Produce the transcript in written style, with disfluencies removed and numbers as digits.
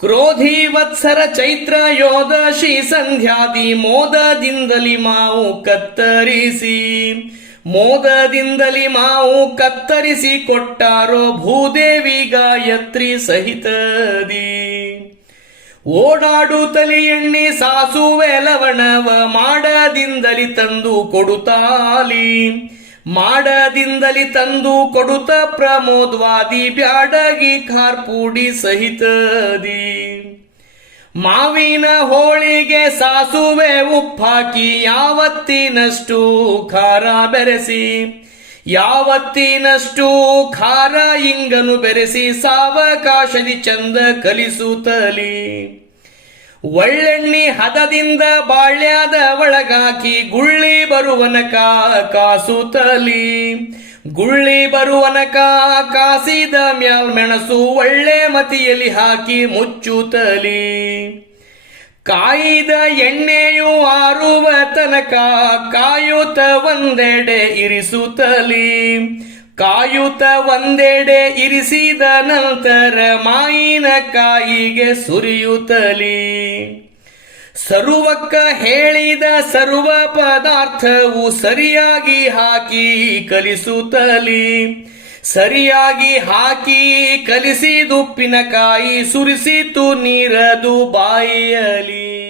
ಕ್ರೋಧಿ ವತ್ಸರ ಚೈತ್ರ ಯೋಧ ಶ್ರೀ ಸಂಧ್ಯಾದಿ ಮೋದದಿಂದಲಿ ಮಾವು ಕತ್ತರಿಸಿ ಕೊಟ್ಟಾರೋ ಭೂದೇವಿ ಗಾಯತ್ರಿ ಸಹಿತದಿ. ಓಡಾಡುತ್ತಲಿ ಎಣ್ಣೆ ಸಾಸುವೆ ಲವಣವ ಮಾಡದಿಂದಲಿ ತಂದು ಕೊಡುತ್ತ ಪ್ರಮೋದ್ವಾದಿ ಬ್ಯಾಡಗಿ ಖಾರ್ಪುಡಿ ಸಹಿತದಿ. ಮಾವಿನ ಹೋಳಿಗೆ ಸಾಸುವೆ ಉಪ್ಪಾಕಿ ಯಾವತ್ತಿನಷ್ಟು ಖಾರ ಇಂಗನು ಬೆರೆಸಿ ಸಾವಕಾಶದಿ ಚಂದ ಕಲಿಸುತ್ತಲಿ. ಒಳ್ಳೆಣ್ಣಿ ಹದದಿಂದ ಬಾಳ್ಯದ ಒಳಗಾಕಿ ಗುಳ್ಳಿ ಬರುವನಕ ಕಾಸಿದ ಮ್ಯಾಲ್ ಮೆಣಸು ಒಳ್ಳೆ ಮತಿಯಲ್ಲಿ ಹಾಕಿ ಮುಚ್ಚುತ್ತಲಿ. ಕಾಯಿದ ಎಣ್ಣೆಯು ಆರುವ ತನಕ ಕಾಯುತ್ತ ಒಂದೆಡೆ ಇರಿಸಿದ ನಂತರ ಮಾಯಿನಕಾಯಿಗೆ ಸುರಿಯುತ್ತಲಿ. ಸರುವಕ್ಕ ಹೇಳಿದ ಸರ್ವ ಪದಾರ್ಥವು ಸರಿಯಾಗಿ ಹಾಕಿ ಕಲಿಸಿದುಪ್ಪಿನಕಾಯಿ ಸುರಿಸಿತು ನೀರದು ಬಾಯಿಯಲಿ.